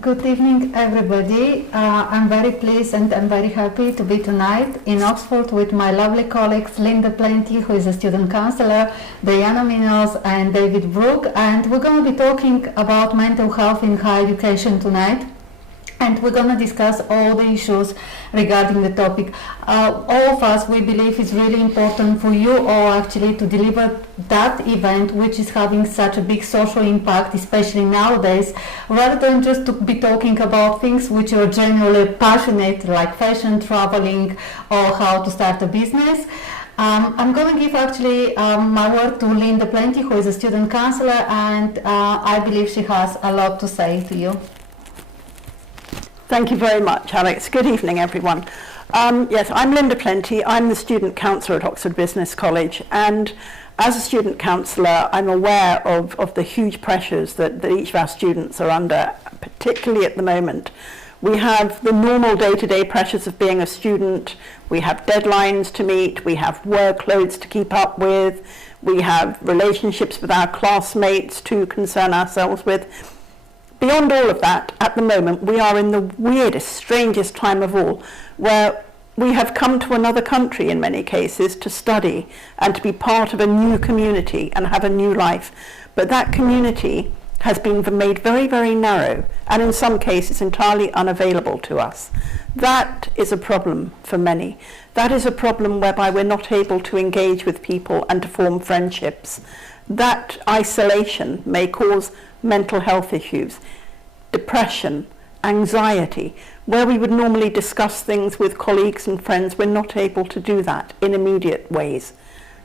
Good evening, everybody. I'm very pleased and I'm very happy to be tonight in Oxford with my lovely colleagues Linda Plenty, who is a student counsellor, Diana Minos and David Brook, and we're going to be talking about mental health in higher education tonight. And we're going to discuss all the issues regarding the topic. All of us, we believe it's really important for you all actually to deliver that event which is having such a big social impact, especially nowadays, rather than just to be talking about things which are generally passionate, like fashion, traveling, or how to start a business. I'm going to give actually my word to Linda Plenty, who is a student counsellor, and I believe she has a lot to say to you. Thank you very much, Alex. Good evening, everyone. Yes, I'm Linda Plenty. I'm the student counsellor at Oxford Business College, and as a student counsellor, I'm aware of the huge pressures that each of our students are under, particularly at the moment. We have the normal day-to-day pressures of being a student. We have deadlines to meet. We have workloads to keep up with. We have relationships with our classmates to concern ourselves with. Beyond all of that, at the moment, we are in the weirdest, strangest time of all, where we have come to another country in many cases to study and to be part of a new community and have a new life. But that community has been made very, very narrow and in some cases entirely unavailable to us. That is a problem for many. That is a problem whereby we're not able to engage with people and to form friendships. That isolation may cause mental health issues, depression, anxiety. Where we would normally discuss things with colleagues and friends, we're not able to do that in immediate ways.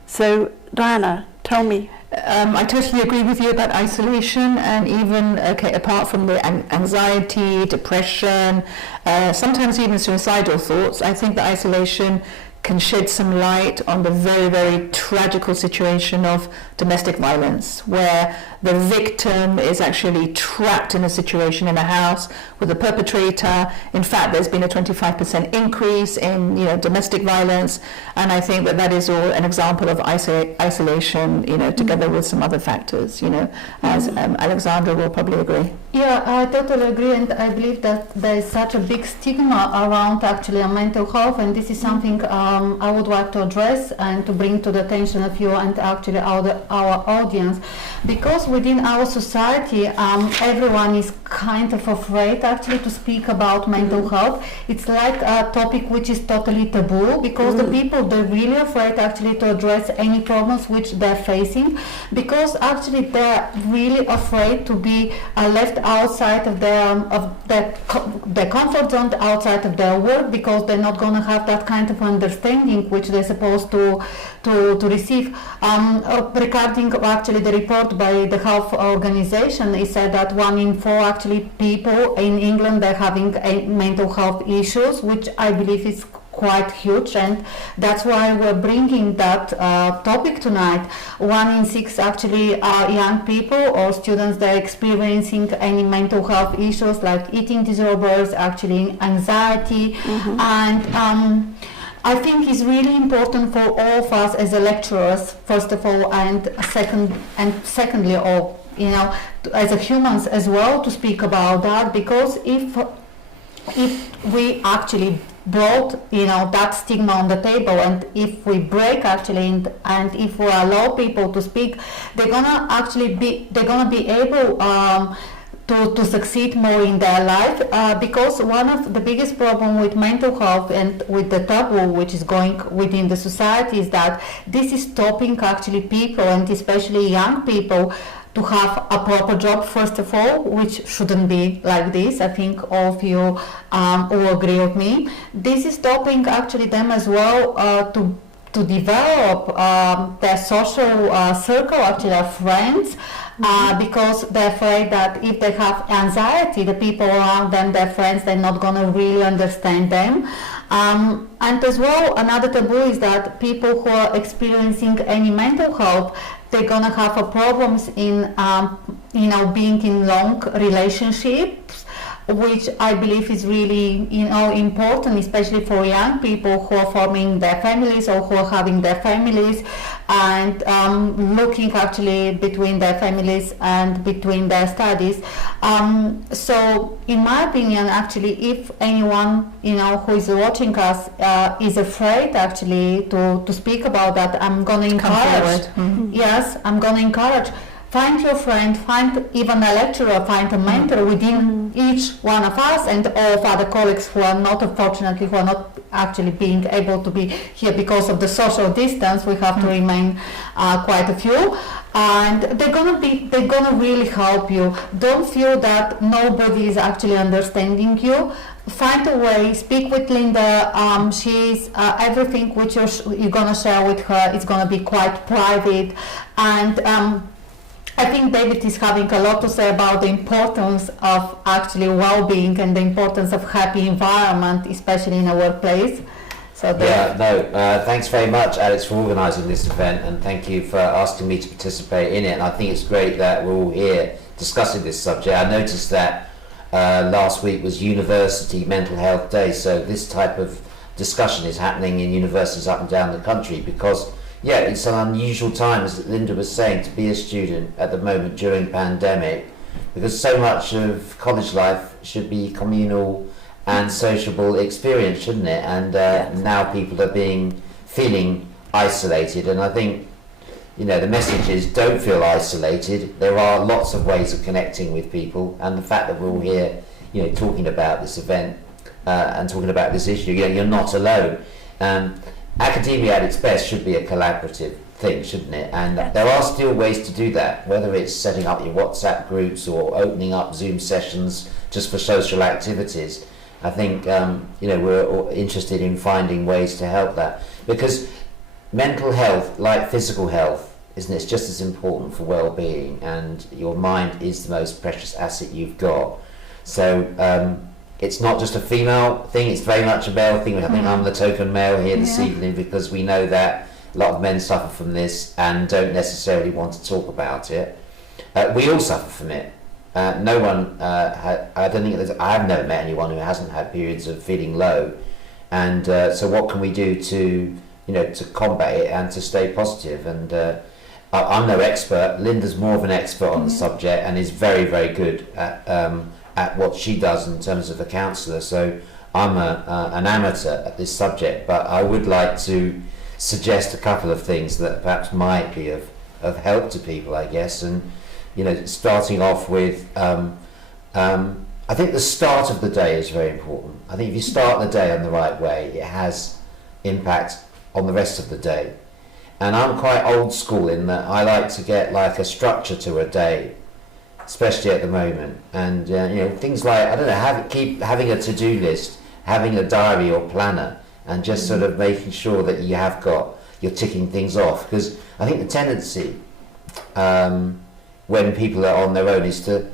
So, Diana, tell me. I totally agree with you about isolation, and even, apart from the anxiety, depression, sometimes even suicidal thoughts, I think that isolation can shed some light on the very, very tragical situation of domestic violence, where the victim is actually trapped in a situation in a house with the perpetrator. In fact, there's been a 25% increase in domestic violence, and I think that is all an example of isolation, together with some other factors, as Alexandra will probably agree. Yeah, I totally agree, and I believe that there is such a big stigma around actually on mental health, and this is something I would like to address and to bring to the attention of you and actually our audience, because within our society everyone is kind of afraid actually to speak about mental health. It's like a topic which is totally taboo, because the people, they're really afraid actually to address any problems which they're facing, because actually they're really afraid to be left outside of their comfort zone, outside of their work, because they're not going to have that kind of understanding which they're supposed to receive. Regarding actually the report by the Health Organization, it said that 1 in 4 actually people in England are having mental health issues, which I believe is quite huge, and that's why we're bringing that topic tonight. 1 in 6 actually are young people or students that are experiencing any mental health issues like eating disorders, actually anxiety, and I think it's really important for all of us as lecturers, first of all, and secondly, or as a humans as well, to speak about that, because if we actually brought that stigma on the table, and if we break actually and if we allow people to speak, they're gonna be able to succeed more in their life, because one of the biggest problem with mental health and with the taboo which is going within the society is that this is stopping actually people, and especially young people, to have a proper job, first of all, which shouldn't be like this. I think all of you will agree with me. This is stopping actually them as well to develop their social circle, actually their friends, because they're afraid that if they have anxiety, the people around them, their friends, they're not going to really understand them. And as well, another taboo is that people who are experiencing any mental health, they're going to have problems in being in long relationships, which I believe is really, important, especially for young people who are forming their families or who are having their families, and looking actually between their families and between their studies. So in my opinion, actually, if anyone who is watching us is afraid actually to speak about that, I'm gonna encourage. Yes, I'm gonna encourage. Find your friend, find even a lecturer, find a mentor within each one of us and all of other colleagues who are not, unfortunately, who are not actually being able to be here because of the social distance. We have to remain quite a few, and they're gonna really help you. Don't feel that nobody is actually understanding you. Find a way, speak with Linda. She's everything which you're gonna share with her is gonna be quite private, and I think David is having a lot to say about the importance of actually well-being and the importance of happy environment, especially in a workplace. So thanks very much, Alex, for organising this event, and thank you for asking me to participate in it. And I think it's great that we're all here discussing this subject. I noticed that last week was University Mental Health Day, so this type of discussion is happening in universities up and down the country because it's an unusual time, as Linda was saying, to be a student at the moment during pandemic, because so much of college life should be communal and sociable experience, shouldn't it? And now people are feeling isolated, and I think the message is don't feel isolated. There are lots of ways of connecting with people, and the fact that we're all here talking about this event and talking about this issue, you're not alone. Academia at its best should be a collaborative thing, shouldn't it? And there are still ways to do that, whether it's setting up your WhatsApp groups or opening up Zoom sessions just for social activities. I think we're all interested in finding ways to help that, because mental health, like physical health, isn't it? It's just as important for well-being, and your mind is the most precious asset you've got. So it's not just a female thing, it's very much a male thing. I think I'm the token male here this evening, because we know that a lot of men suffer from this and don't necessarily want to talk about it. We all suffer from it. No one, I don't think I have never met anyone who hasn't had periods of feeling low. And so what can we do to combat it and to stay positive? And I'm no expert. Linda's more of an expert on the subject and is very, very good at what she does in terms of a counsellor. So I'm an amateur at this subject, but I would like to suggest a couple of things that perhaps might be of help to people, I guess. And starting off with, I think the start of the day is very important. I think if you start the day in the right way, it has impact on the rest of the day. And I'm quite old school in that I like to get like a structure to a day, especially at the moment. And things like, I don't know, keep having a to-do list, having a diary or planner, and just sort of making sure that you're ticking things off. Because I think the tendency when people are on their own is to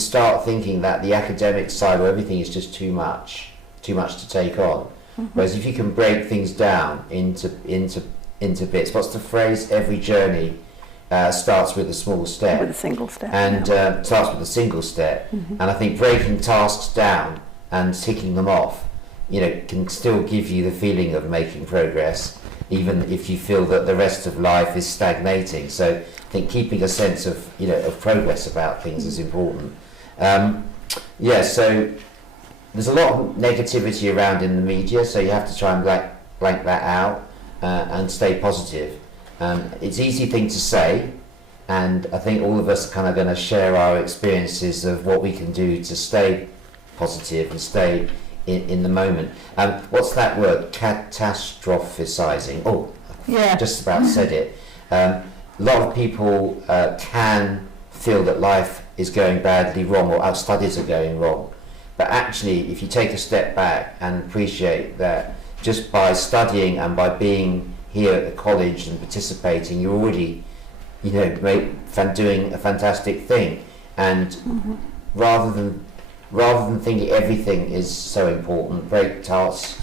start thinking that the academic side of everything is just too much to take on. Whereas if you can break things down into bits, what's the phrase? Every journey starts with a small step. With a single step. And starts with a single step. And I think breaking tasks down and ticking them off, can still give you the feeling of making progress, even if you feel that the rest of life is stagnating. So I think keeping a sense of progress about things is important. So there's a lot of negativity around in the media, so you have to try and blank that out and stay positive. It's an easy thing to say, and I think all of us are kind of going to share our experiences of what we can do to stay positive and stay in the moment. What's that word? Catastrophizing. Oh, yeah. Just about said it. A lot of people can feel that life is going badly wrong, or our studies are going wrong. But actually, if you take a step back and appreciate that just by studying and by being here at the college and participating, you're already, doing a fantastic thing. And rather than thinking everything is so important, break tasks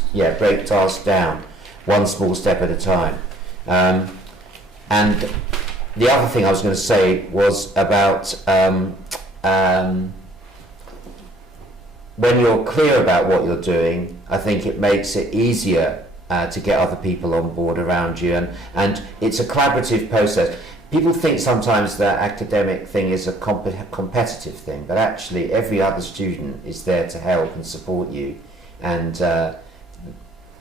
down, one small step at a time. And the other thing I was going to say was about when you're clear about what you're doing, I think it makes it easier to get other people on board around you, and it's a collaborative process. People think sometimes that academic thing is a competitive thing, but actually every other student is there to help and support you, and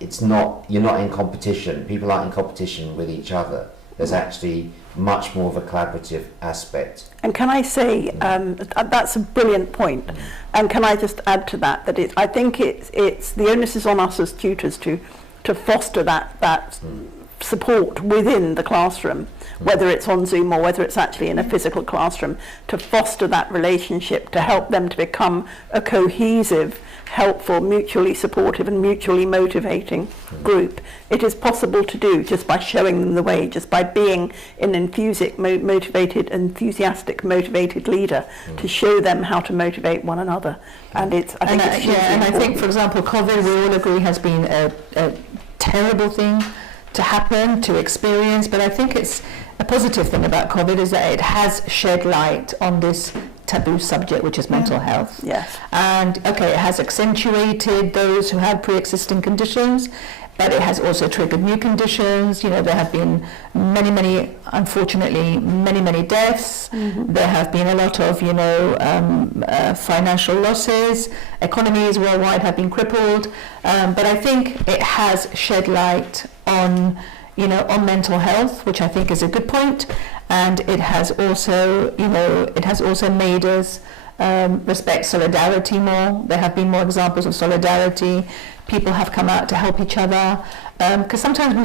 it's not, you're not in competition. People aren't in competition with each other. There's actually much more of a collaborative aspect. And can I say, that's a brilliant point. And can I just add to that, that I think it's the onus is on us as tutors to foster that support within the classroom, whether it's on Zoom or whether it's actually in a physical classroom, to foster that relationship, to help them to become a cohesive, helpful, mutually supportive and mutually motivating group. It is possible to do just by showing them the way, just by being an enthusiastic, motivated leader, to show them how to motivate one another. And I think, for example, COVID, we all agree, has been a terrible thing to happen, to experience, but I think it's a positive thing about COVID is that it has shed light on this taboo subject, which is mental health. Yes. And it has accentuated those who had pre-existing conditions, but it has also triggered new conditions. There have been unfortunately, many deaths. There have been a lot of, financial losses. Economies worldwide have been crippled. But I think it has shed light on mental health, which I think is a good point. And it has also, made us respect solidarity more. There have been more examples of solidarity. People have come out to help each other, because sometimes we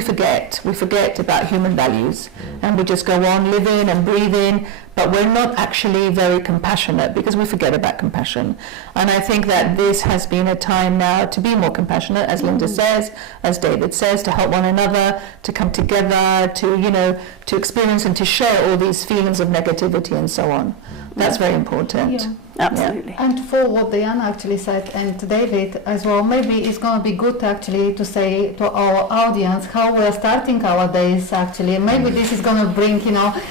forget about human values, and we just go on living and breathing, but we're not actually very compassionate because we forget about compassion. And I think that this has been a time now to be more compassionate, as Linda says, as David says, to help one another, to come together, to experience and to share all these feelings of negativity and so on. That's very important. Yeah. Absolutely. Yeah. And for what Diana actually said, and David as well, maybe it's going to be good actually to say to our audience how we're starting our days actually. Maybe this is going to bring,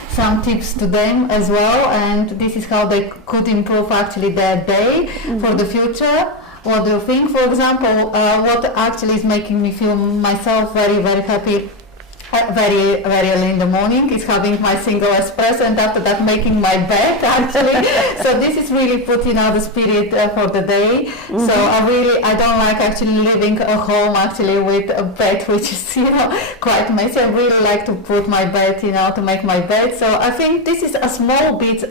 some tips to them as well, and this is how they could improve actually their day for the future. What do you think? For example, what actually is making me feel myself very, very happy very early in the morning is having my single espresso, and after that making my bed actually. So this is really putting out the spirit for the day. So I don't like actually living at home actually with a bed which is quite messy. I really like to put my bed to make my bed. So I think this is a small bit.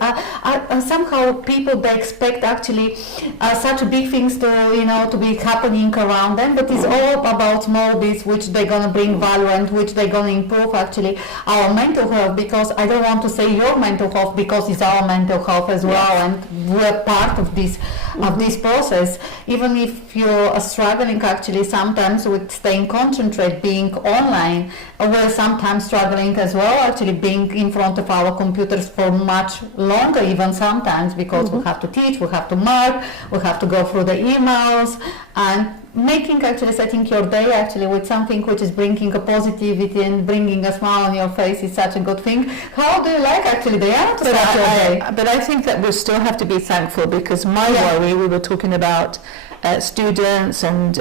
Somehow people, they expect actually such big things to be happening around them, but it's all about small bits which they're gonna bring value and which they're gonna improve actually our mental health, because I don't want to say your mental health, because it's our mental health as well, and we're part of this process. Even if you're struggling actually sometimes with staying concentrated, being online, we're sometimes struggling as well actually being in front of our computers for much longer even sometimes, because we have to teach, we have to mark, we have to go through the emails, and setting your day actually with something which is bringing a positivity and bringing a smile on your face is such a good thing. How do you like actually, Diana, to start your day? But I think that we still have to be thankful, because my worry, we were talking about students, and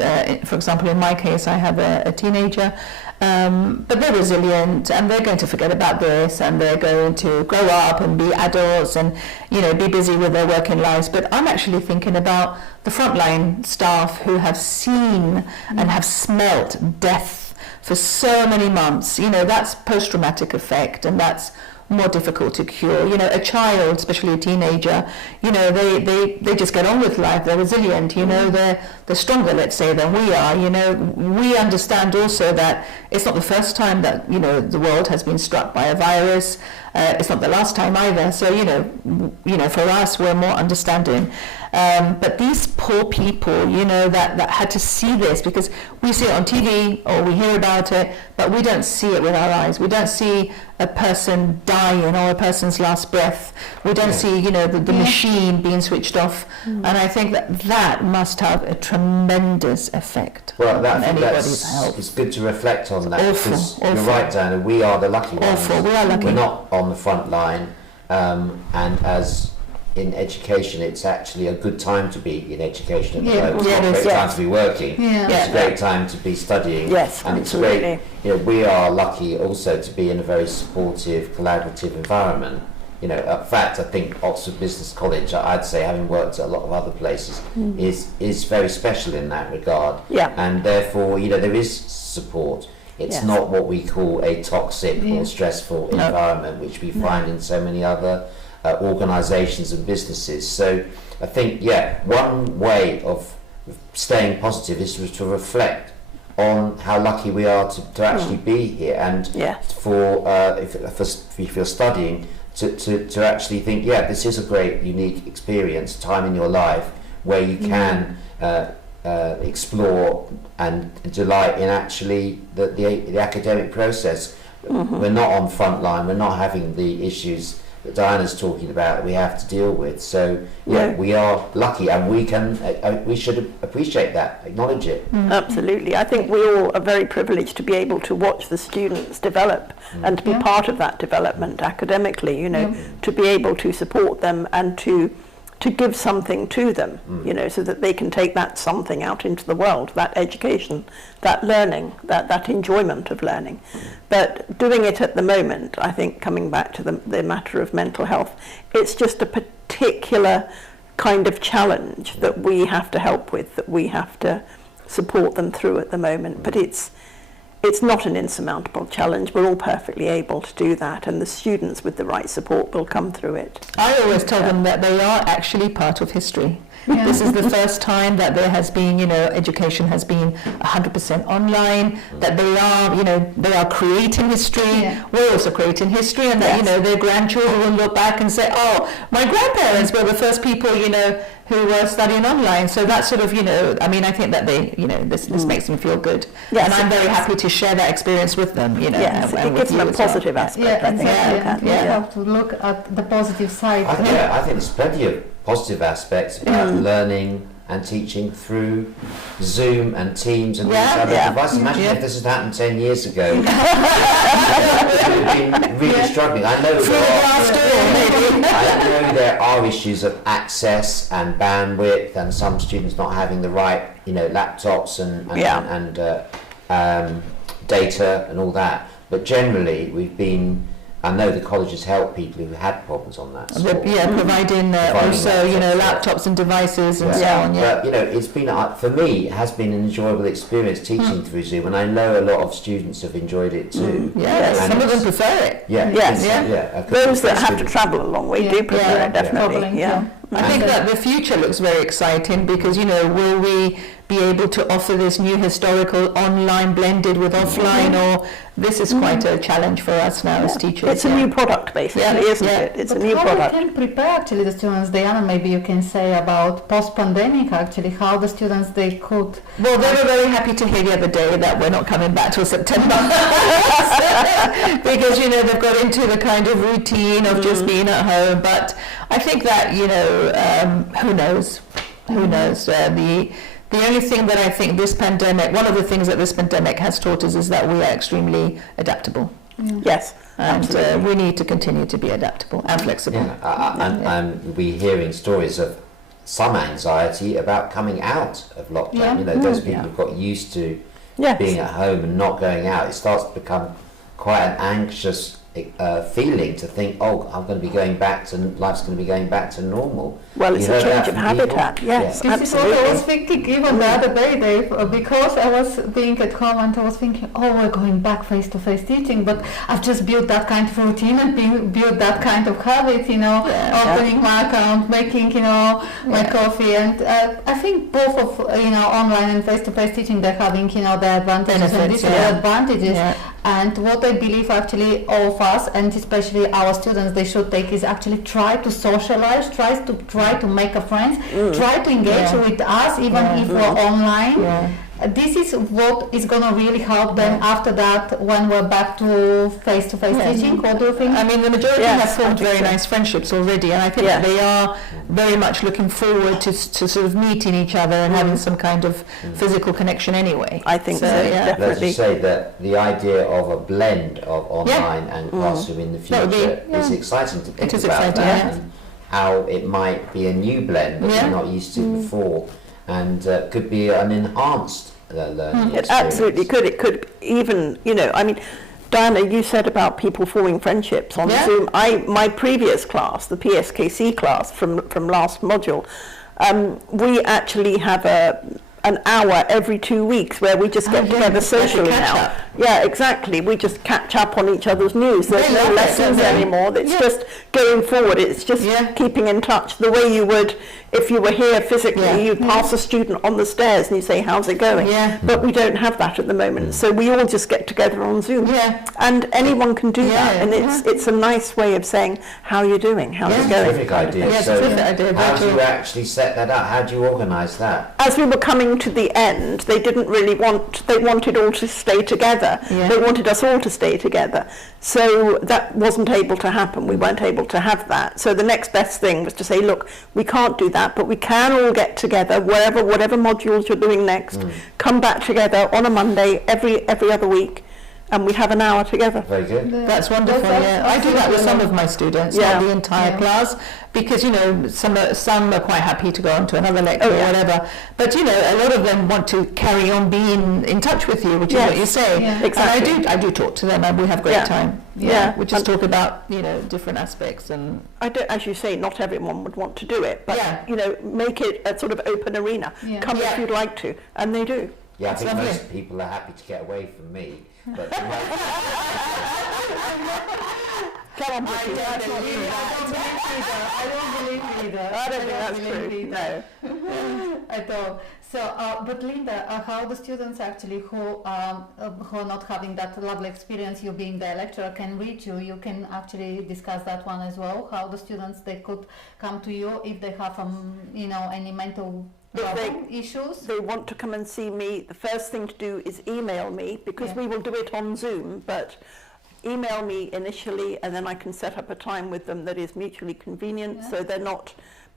for example in my case I have a teenager, but they're resilient and they're going to forget about this, and they're going to grow up and be adults and be busy with their working lives. But I'm actually thinking about the frontline staff who have seen and have smelt death for so many months. That's post-traumatic effect, and that's more difficult to cure. A child, especially a teenager, they just get on with life. They're resilient, they're stronger, let's say, than we are. We understand also that it's not the first time that the world has been struck by a virus. It's not the last time either. So for us, we're more understanding. But these poor people, that had to see this, because we see it on TV or we hear about it, but we don't see it with our eyes. We don't see a person dying or a person's last breath. We don't see, the machine being switched off. And I think that must have a tremendous effect on anybody's health. It's good to reflect on that. Awful. You're right, Diana, we are the lucky ones. We are lucky. We're not on the front line, and as in education, it's actually a good time to be in education at the Yeah. moment. It's Yeah, not a it is, great yes. time to be working. Yeah. It's a great time to be studying. Yes, and it's absolutely. great. You know, we are lucky also to be in a very supportive, collaborative environment. You know, in fact, I think Oxford Business College, I'd say, having worked at a lot of other places, is very special in that regard. Yeah. And therefore, you know, there is support. It's Yes. not what we call a toxic Yeah. or stressful No. environment, which we find in so many other organisations and businesses. So I think, one way of staying positive is to reflect on how lucky we are to actually be here, and Yes. for if you're studying, to actually think, this is a great, unique experience, time in your life where you can explore and delight in actually the academic process. We're not on front line, we're not having the issues that Diana's talking about that we have to deal with. So we are lucky, and we should appreciate that, acknowledge it. Absolutely. I think we all are very privileged to be able to watch the students develop and to be part of that development academically, you know, to be able to support them and to give something to them, you know, so that they can take that something out into the world, that education, that learning, that enjoyment of learning. But doing it at the moment, I think, coming back to the matter of mental health, it's just a particular kind of challenge that we have to help with, that we have to support them through at the moment. But it's not an insurmountable challenge. We're all perfectly able to do that, and the students with the right support will come through it. I always tell them that they are actually part of history. Yeah. This is the first time that there has been, you know, education has been 100% online, that they are, you know, they are creating history. Yeah. We're also creating history, and that, you know, their grandchildren will look back and say, oh, my grandparents were the first people, you know, who were studying online. So that's sort of, you know, I mean, I think that they, you know, this makes them feel good. Yes, and I'm it very does. happy to share that experience with them, you know. Yes, and it with gives them you a as well. positive aspect, Yeah, I think. exactly. Yeah. You have to look at the positive side. I think there's plenty of positive aspects about learning and teaching through Zoom and Teams and these other devices. Imagine if this had happened 10 years ago. We would have been really struggling. I know there are issues of access and bandwidth, and some students not having the right, you know, laptops and data and all that. But generally, I know the college has helped people who had problems on that score. Providing also, you know, laptops and devices and so on. Yeah. But, you know, it's been, for me, it has been an enjoyable experience teaching through Zoom, and I know a lot of students have enjoyed it too. Yeah, And some of them it's- prefer it. Those that have to travel a long way do prefer Yeah. it, definitely. Travelling, Yeah. I think that the future looks very exciting because, you know, will we be able to offer this new historical online blended with offline, or this is quite a challenge for us now as teachers. It's a new product, basically, isn't it? It's But a new how product. we can prepare actually the students, Diana, maybe you can say about post-pandemic actually, how the students they could... Well, they were very happy to hear the other day that we're not coming back till September because, you know, they've got into the kind of routine of just being at home. But I think that, you know, who knows? Who knows? The only thing that I think this pandemic, one of the things that this pandemic has taught us is that we are extremely adaptable. Yes, And absolutely. we need to continue to be adaptable and flexible. And we're hearing stories of some anxiety about coming out of lockdown. Yeah. You know, those people who've got used to Yes. being at home and not going out, it starts to become quite an anxious feeling to think, oh, I'm going to be going back to, life's going to be going back to normal. Well, it's You a heard that change of from people? habitat, yes, This is what I was absolutely. thinking even the other day, Dave, because I was being at home and I was thinking, oh, we're going back face-to-face teaching, but I've just built that kind of routine and built that kind of habit, you know, opening my account, making, you know, my coffee, and I think both of, you know, online and face-to-face teaching, they're having, you know, the advantages and Benefits, disadvantages. Yeah. And what I believe actually all of us, and especially our students, they should take is actually try to socialize, try to make a friends, try to engage with us even if we're online. Yeah. This is what is going to really help them after that when we're back to face-to-face teaching. What do you think? I mean, the majority Yes, have formed I think very so. nice friendships already, and I think Yeah. that they are very much looking forward to sort of meeting each other and having some kind of physical connection anyway. I think so, yeah. Let's definitely. just say that the idea of a blend of online and classroom in the That would be- future is exciting to think It is about exciting, that, yeah. and how it might be a new blend that Yeah. you're not used to before, and could be an enhanced learning It experience. absolutely could. It could even, I mean, Diana, you said about people forming friendships on Yeah. Zoom. My previous class, the PSKC class from last module, we actually have an hour every 2 weeks where we just get together socially catch now. up. Yeah, exactly. We just catch up on each other's news. There's They no love it, lessons don't they? anymore. It's Yeah. just going forward. It's just Yeah. keeping in touch the way you would if you were here physically. Yeah. You'd pass a student on the stairs and you say, how's it going? Yeah. But we don't have that at the moment. So we all just get together on Zoom. Yeah. And anyone can do Yeah, that. And it's a nice way of saying, how are you doing? How's it going? Terrific idea. Yeah, it's So a terrific idea. how do Very you true. actually set that up? How do you organise that? As we were coming to the end, they didn't really they wanted all to stay together. Yeah. They wanted us all to stay together. So that wasn't able to happen. We weren't able to have that. So the next best thing was to say, look, we can't do that, but we can all get together whatever modules you're doing next, come back together on a Monday every other week, and we have an hour together. Very good. That's wonderful. Yeah, I do that with some of my students, Yeah. not the entire Yeah. class, because some are quite happy to go on to another lecture Oh, yeah. or whatever. But a lot of them want to carry on being in touch with you, which Yes. is what you say. Yeah. Exactly. And I do talk to them, and we have great Yeah. time. Yeah. we just talk about different aspects and. I don't, as you say, not everyone would want to do it, but Yeah. make it a sort of open arena. Yeah. Come Yeah. if you'd like to, and they do. Yeah, I That's think lovely. most people are happy to get away from me, but you might- Come on, Vicky, that's not believe true. I don't believe either. I don't think that's believe true. either. No. At all. So, but Linda, how the students actually who are not having that lovely experience, you being the lecturer, can reach you? You can actually discuss that one as well. How the students they could come to you if they have any mental issues. They want to come and see me. The first thing to do is email me, because Yeah. we will do it on Zoom, but email me initially, and then I can set up a time with them that is mutually convenient, Yeah. so they're not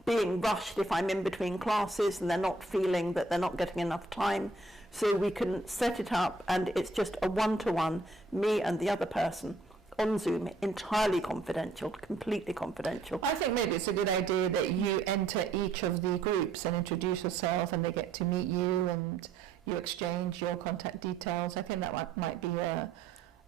being rushed if I'm in between classes, and they're not feeling that they're not getting enough time. So we can set it up, and it's just a one-to-one, me and the other person on Zoom, entirely confidential, completely confidential. I think maybe it's a good idea that you enter each of the groups and introduce yourself, and they get to meet you, and you exchange your contact details. I think that might be a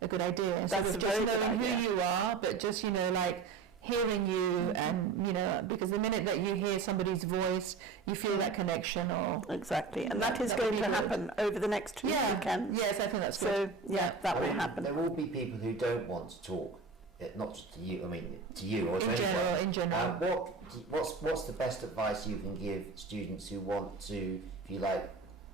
good idea, instead That's of a just very good knowing idea. who you are, but just like hearing you, and because the minute that you hear somebody's voice, you feel that connection. Or Exactly, and that is that would going be to good. happen over the next 2 weekends. Yes, I think that's good. So yeah, that I will mean, happen. There will be people who don't want to talk, not just to you. I mean, to you or to In anyone. general. What's the best advice you can give students who want to, if you like,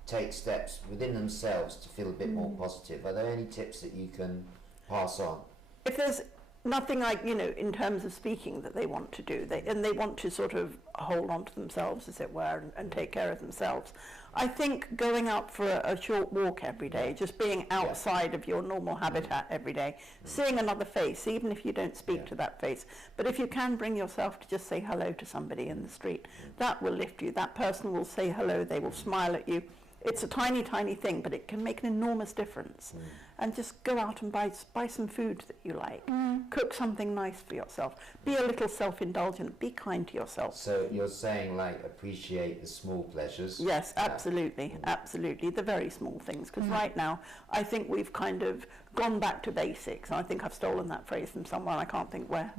take steps within themselves to feel a bit more positive? Are there any tips that you can pass on? If there's nothing like, in terms of speaking that they want to do, they want to sort of hold on to themselves, as it were, and take care of themselves, I think going out for a short walk every day, just being outside of your normal habitat every day, seeing another face, even if you don't speak to that face, but if you can bring yourself to just say hello to somebody in the street, that will lift you. That person will say hello, they will smile at you. It's a tiny, tiny thing, but it can make an enormous difference. And just go out and buy some food that you like. Cook something nice for yourself. Be a little self-indulgent. Be kind to yourself. So you're saying, like, appreciate the small pleasures? Yes, absolutely, absolutely. The very small things. Because right now, I think we've kind of gone back to basics. And I think I've stolen that phrase from somewhere, I can't think where.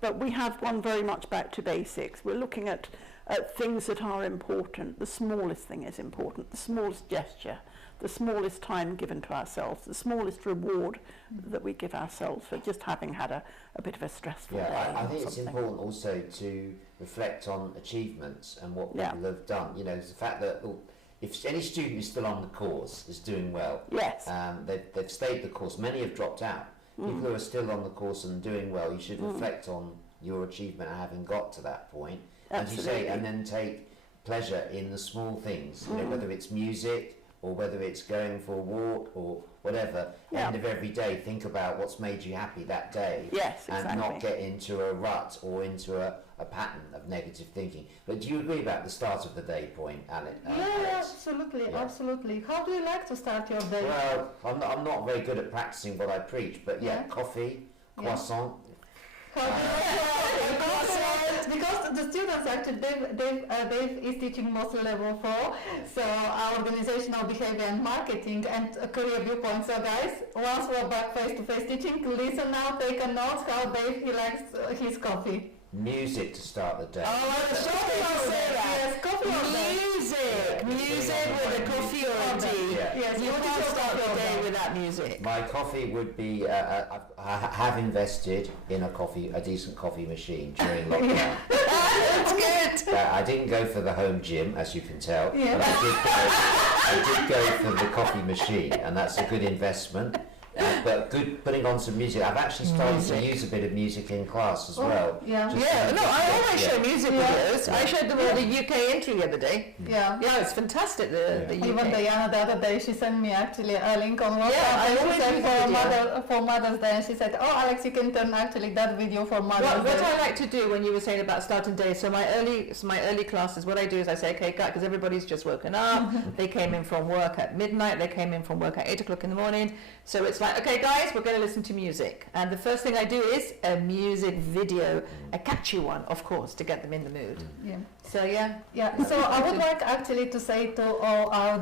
But we have gone very much back to basics. We're looking at things that are important. The smallest thing is important. The smallest gesture. The smallest time given to ourselves, the smallest reward that we give ourselves for just having had a bit of a stressful day. I or think it's something. important also to reflect on achievements and what people have done. It's the fact that if any student is still on the course, is doing well, Yes. they've stayed the course, many have dropped out. People who are still on the course and doing well, you should reflect on your achievement and having got to that point. As you say, Absolutely. and then take pleasure in the small things, whether it's music, or whether it's going for a walk or whatever. Yeah. End of every day, think about what's made you happy that day. Yes, And not exactly. get into a rut or into a pattern of negative thinking. But do you agree about the start of the day point, Alex? Absolutely, Yeah. absolutely. How do you like to start your day? Well, I'm not very good at practicing what I preach, but Yeah. coffee, Yeah. croissant. How do you like because the students actually, Dave is teaching mostly level 4, so our organizational behavior and marketing and career viewpoint. So guys, once we're back face-to-face teaching, listen now, take a note how Dave, he likes his coffee. Music to start the day. Oh, I was just going to say that. Yes, coffee or Music with a coffee or a tea. Yeah. Yes, You what is can't your start coffee your day order? without music. My coffee would be, I have invested in a decent coffee machine during lockdown. That's good. I didn't go for the home gym, as you can tell, Yeah. but I did go for the coffee machine, and that's a good investment. But good putting on some music. I've actually started to use a bit of music in class as well. Yeah. Just Yeah, to- no, I always yeah. show music videos. I showed them all the UK entry the other day. Yeah. Yeah, it's fantastic, the UK. Even Diana the other day, she sent me actually a link on WhatsApp. Yeah, I and always she said use the video. for Mother's Day, and she said, "Oh, Alex, you can turn actually that video for Mother's What Day." I like to do when you were saying about starting day, so my early classes, what I do is I say, okay, because everybody's just woken up, they came in from work at midnight, they came in from work at 8 o'clock in the morning, so it's like, okay guys, we're going to listen to music, and the first thing I do is a music video, a catchy one, of course, to get them in the mood. Yeah. So yeah. Yeah, so I would like actually to say to all our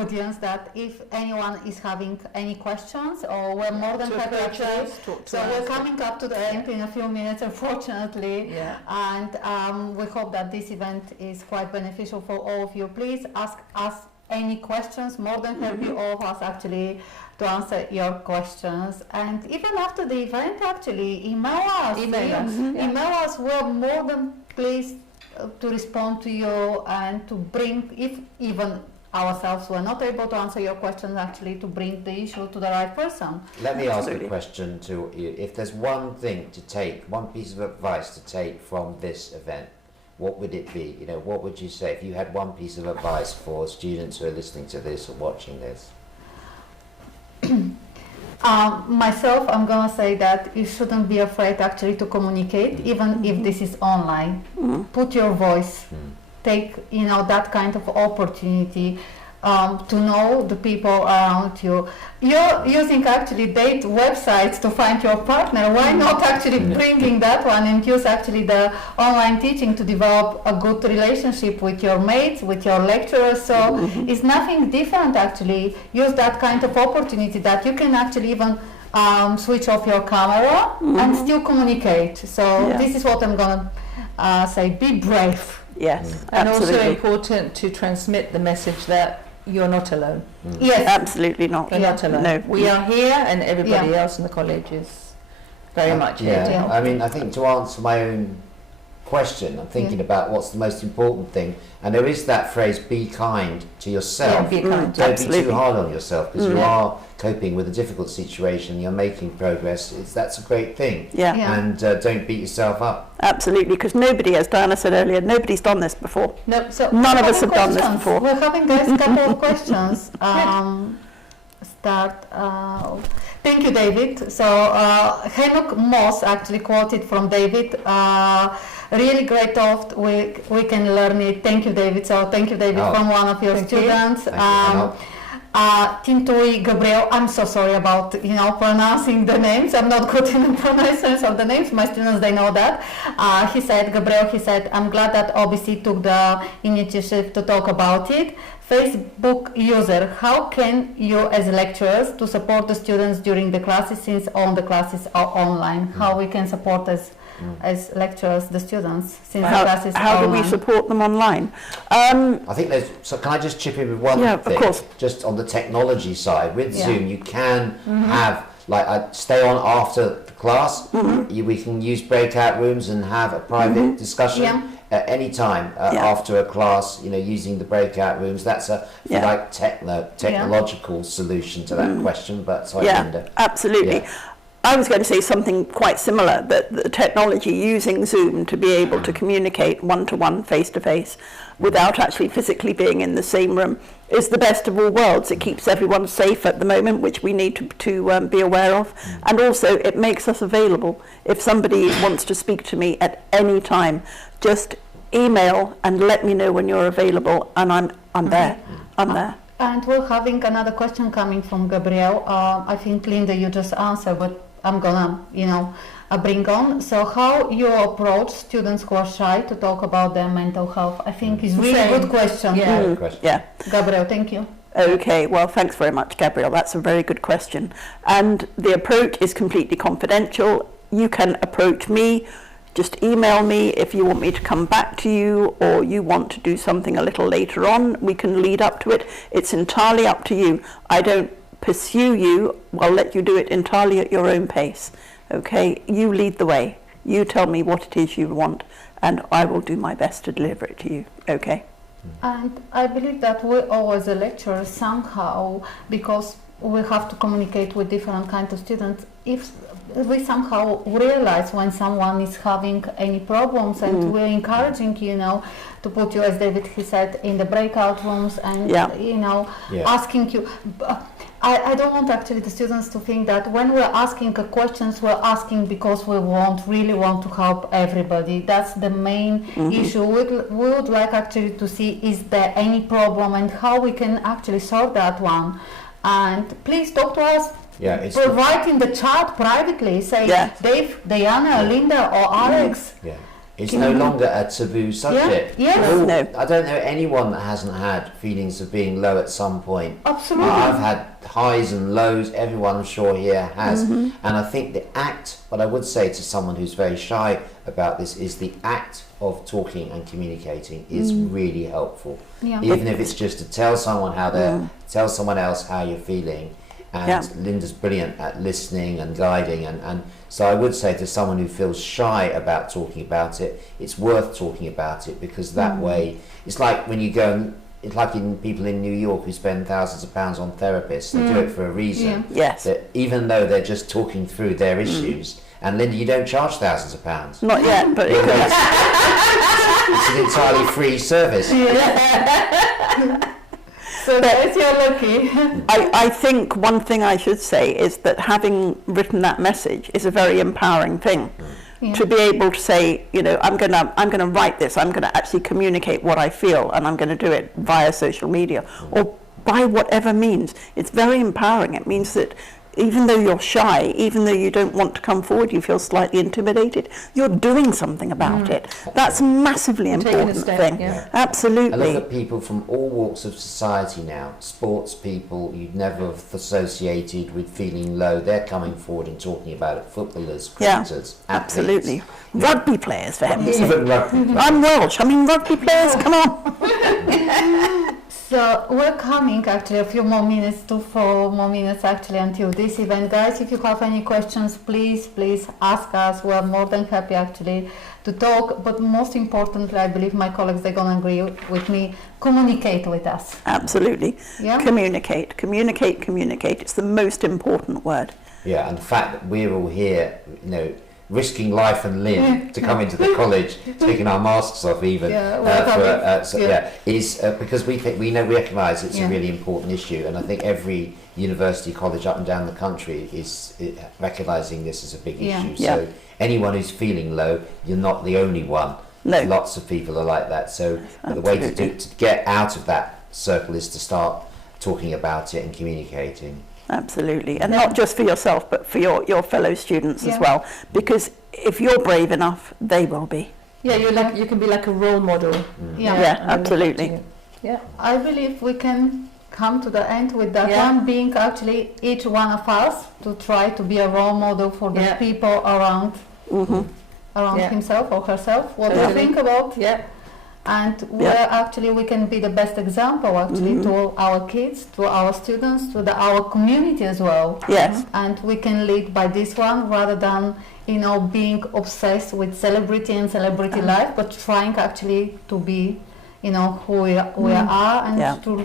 audience that if anyone is having any questions, or we're more than To happy approach actually. us, talk to So us. we're coming up to the end in a few minutes, unfortunately. Yeah. And we hope that this event is quite beneficial for all of you. Please ask us any questions, more than happy all of us actually to answer your questions. And even after the event, actually, email us. Email us, yeah. Email us. We're more than pleased to respond to you and to bring, if even ourselves were not able to answer your questions, actually to bring the issue to the right person. Let me ask Absolutely. a question to you. If there's one thing to take, one piece of advice to take from this event, what would it be? You know, what would you say if you had one piece of advice for students who are listening to this or watching this? Myself, I'm gonna say that you shouldn't be afraid actually to communicate, even if this is online. Put your voice. Take that kind of opportunity to know the people around you. You're using actually date websites to find your partner. Why not actually bringing that one and use actually the online teaching to develop a good relationship with your mates, with your lecturers? So it's nothing different actually. Use that kind of opportunity that you can actually even switch off your camera and still communicate. So Yeah. this is what I'm gonna say. Be brave. Yes, And also absolutely. important to transmit the message that you're not alone. Yes. Absolutely not. You're not alone. No. We are here, and everybody Yeah. else in the college is very much here Yeah, to help. I mean, I think to answer my own question, I'm thinking about what's the most important thing, and there is that phrase, be kind to yourself. Yeah, be kind. Don't be Absolutely. too hard on yourself, because you are coping with a difficult situation, you're making progress, that's a great thing. Yeah, Yeah. And don't beat yourself up. absolutely, because nobody, as Diana said earlier, nobody's done this before. No, so None of us couple have done this questions. before. We're having guys a couple of questions. Thank you, David. So Henok Moss actually quoted from David. Really great talk. We can learn it. Thank you, David. So thank you, David, Oh. from one of your Thank you. students. Thank you, Henok. Tintui Gabriel, I'm so sorry about pronouncing the names. I'm not good in the pronunciation of the names. My students, they know that. He said, I'm glad that OBC took the initiative to talk about it. Facebook user, how can you as lecturers to support the students during the classes, since all the classes are online? How we can support as lecturers the students since the classes are How do online? we support them online? I think there's, so can I just chip in with one Yeah, of thing? course. Just on the technology side, with Yeah. Zoom, you can have, stay on after the class, we can use breakout rooms and have a private discussion Yeah. at any time after a class, using the breakout rooms. That's a technological solution to that question, but sorry, Yeah, Linda. absolutely. Yeah. I was going to say something quite similar, that the technology using Zoom to be able to communicate one-to-one, face-to-face, without actually physically being in the same room, is the best of all worlds. It keeps everyone safe at the moment, which we need to be aware of, and also it makes us available. If somebody wants to speak to me at any time, just email and let me know when you're available, and I'm there. I'm there. And we're having another question coming from Gabriel. I think, Linda, you just answered, but I'm gonna, bring on. So how you approach students who are shy to talk about their mental health, I think is really Same. good question. Yeah. Good question. Yeah. Gabriel, thank you. Okay, well, thanks very much, Gabrielle. That's a very good question. And the approach is completely confidential. You can approach me, just email me if you want me to come back to you, or you want to do something a little later on. We can lead up to it. It's entirely up to you. I don't pursue you. I'll let you do it entirely at your own pace. Okay, you lead the way. You tell me what it is you want, and I will do my best to deliver it to you. Okay. And I believe that we all as a lecturer somehow, because we have to communicate with different kinds of students, if we somehow realize when someone is having any problems, and we're encouraging, you know, to put you, as David he said, in the breakout rooms, and you know, asking you. I don't want actually the students to think that when we're asking questions, we're asking because we really want to help everybody. That's the main issue. We would like actually to see, is there any problem and how we can actually solve that one. And please talk to us. Yeah, it's write in the chat privately. Say, Dave, Diana, Linda, or Alex. Yeah. It's no longer a taboo subject. Yes. No. I don't know anyone that hasn't had feelings of being low at some point. Absolutely. I've had highs and lows, everyone I'm sure here has. And I think the act, what I would say to someone who's very shy about this, is the act of talking and communicating is really helpful. Yeah. Even if it's just to tell someone how they're, tell someone else how you're feeling. And Linda's brilliant at listening and guiding, and so I would say to someone who feels shy about talking about it, it's worth talking about it, because that way, it's like when you go and, it's like in people in New York who spend thousands of pounds on therapists. They do it for a reason. Yes. That even though they're just talking through their issues, and Linda, you don't charge thousands of pounds. Not yet, but it could. It's an entirely free service. So guys, you're lucky. I think one thing I should say is that having written that message is a very empowering thing. To be able to say, you know, I'm gonna write this, I'm gonna actually communicate what I feel, and I'm gonna do it via social media or by whatever means. It's very empowering. It means that even though you're shy, even though you don't want to come forward, you feel slightly intimidated, you're doing something about it. That's a massively important thing. Absolutely. I look at people from all walks of society now, sports people you'd never have associated with feeling low, they're coming forward and talking about it. Footballers, cricketers, absolutely. Rugby players, for heaven's sake. Even rugby players. I'm Welsh, I mean rugby players, come on. So we're coming actually a few more minutes, 4 more minutes actually until this event. Guys, if you have any questions, please ask us. We're more than happy actually to talk. But most importantly, I believe my colleagues, they're going to agree with me, communicate with us. Absolutely. Yeah? Communicate. It's the most important word. Yeah, and the fact that we're all here, you know, risking life and limb to come into the college, taking our masks off even, is because we think we recognise it's a really important issue, and I think every university college up and down the country is recognising this as a big issue. So anyone who's feeling low, you're not the only one. No. Lots of people are like that. So the way to get out of that circle is to start talking about it and communicating. Absolutely, and not just for yourself, but for your fellow students as well. Because if you're brave enough, they will be. Yeah, you can be like a role model. Yeah, absolutely. Yeah, I believe we can come to the end with that one, being actually each one of us to try to be a role model for the people around himself or herself. What do you think about? And where actually we can be the best example actually to our kids, to our students, to our community as well. Yes. And we can lead by this one rather than, you know, being obsessed with celebrity and celebrity life, but trying actually to be, you know, who we are and to